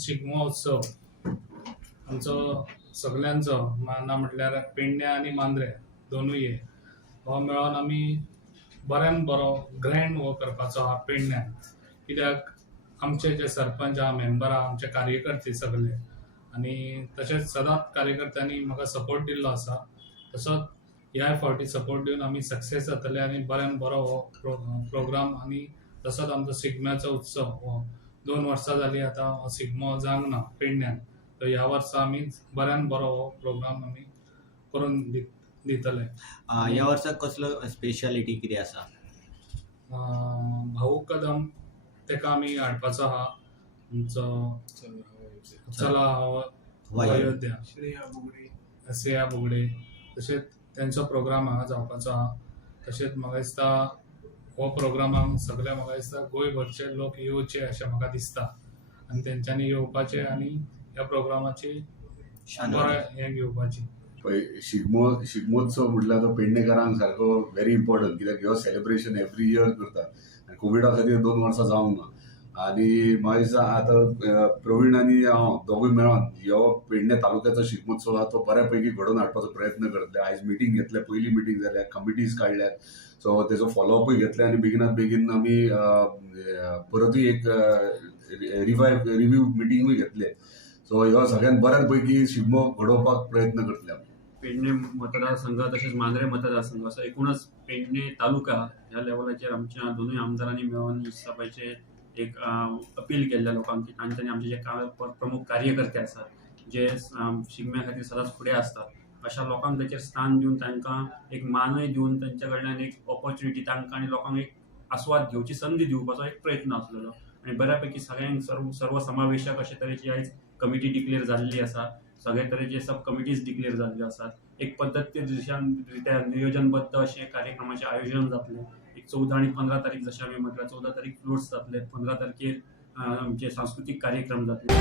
शिगमोत्सव आमचो सगळ्यांचो ना म्हटल्यार पेडणे आनी मांद्रे दोनूय हो मेळोन आमी बऱ्यान बरो ग्रँड हो करपाचो आहा पेडण्यान. कित्याक आमचे जे सरपंच आहा, मेंबर आहा, आमचे कार्यकर्ते सगळे आनी तशेंच सदांच कार्यकर्त्यांनी म्हाका सपोर्ट दिल्लो आसा. तसोच ह्या फावटी सपोर्ट दिवन आमी सक्सेस जातले आनी बऱ्यान बरो हो प्रोग्राम आनी तसोच आमचो शिगम्याचो उत्सव हो 2 वर्सां जाली आतां हो शिगमो जावंक ना पेडण्यान. तर ह्या वर्सा आमी बऱ्यान बरो हो प्रोग्राम आमी करून दितले. ह्या वर्साक कसलो स्पेशालिटी कितें आसा? भाऊ कदम तेका आमी हाडपाचो आहा. आमचो चला अयोध्या श्रेया बुगडे तशेंच तेंचो प्रोग्राम हांगा जावपाचो आहा. तशेंच म्हाका दिसता हो प्रोग्रामाक सगळे म्हाका दिसता गोंयभरचे लोक येवचे अशें म्हाका दिसता आनी तेंच्यांनी येवपाचें आनी ह्या प्रोग्रामाची बरें हें घेवपाची. शिगमोत्सव म्हटल्यार तो पेडणेकारांक सारको व्हेरी इम्पॉर्टंट, कित्याक ह्यो सेलिब्रेशन एवरी इयर करता आनी कोविडा खातीर 2 वर्सां जावंक ना. आनी म्हाका दिसता आतां प्रवीण आनी हांव दोगूय मेळोन ह्यो पेडणे तालुक्याचो शिगमोत्सव आहा तो बऱ्यापैकी घडोवन हाडपाचो प्रयत्न करतले. आयज मिटींग घेतले, पयली मिटींग जाल्या, कमिटीज काडल्यात, सो तेजो फॉलोअपूय घेतले आनी बेगिनात बेगीन आमी परतूय एक रिव्यू मिटींगूय घेतले. सो ह्यो सगळ्यान बऱ्याच पैकी शिगमो घडोवपाक प्रयत्न करतले आमी. पेडणे मतदारसंघ तसेच मांद्रे मतदारसंघ असो एकूणच पेडणे तालुका ह्या लेवलाचेर आमच्या दोनूय आमदारांनी मेळोन सभेचे एक अपील केल्ल्या लोकांक की तांच्यांनी आमचे जे प्रमुख कार्यकर्ते आसात जे शिगम्या खातीर सदांच फुडें आसतात अशा लोकांक ताचेर स्थान दिवन तांकां एक मानय दिवन तांच्या कडल्यान एक ऑपॉर्च्युनिटी तांकां आनी लोकांक एक आस्वाद घेवची संदी दिवपाचो एक प्रयत्न आसलेलो आनी बऱ्यापैकी सगळ्यांक सर्वसमावेशक अशे तरेची आयज कमिटी डिक्लेअर जाल्ली आसा. सगळे तरेचे सब कमिटीज डिक्लेअर जाल्ल्यो आसात. एक पद्दतीरित्या नियोजनबद्ध अशे कार्यक्रमाचे आयोजन जातले. एक 14 आनी 15 तारीख जशें आमी म्हटल्यार 14 तारीख फ्लोट्स जातले, 15 तारखेर आमचे सांस्कृतीक कार्यक्रम जातले.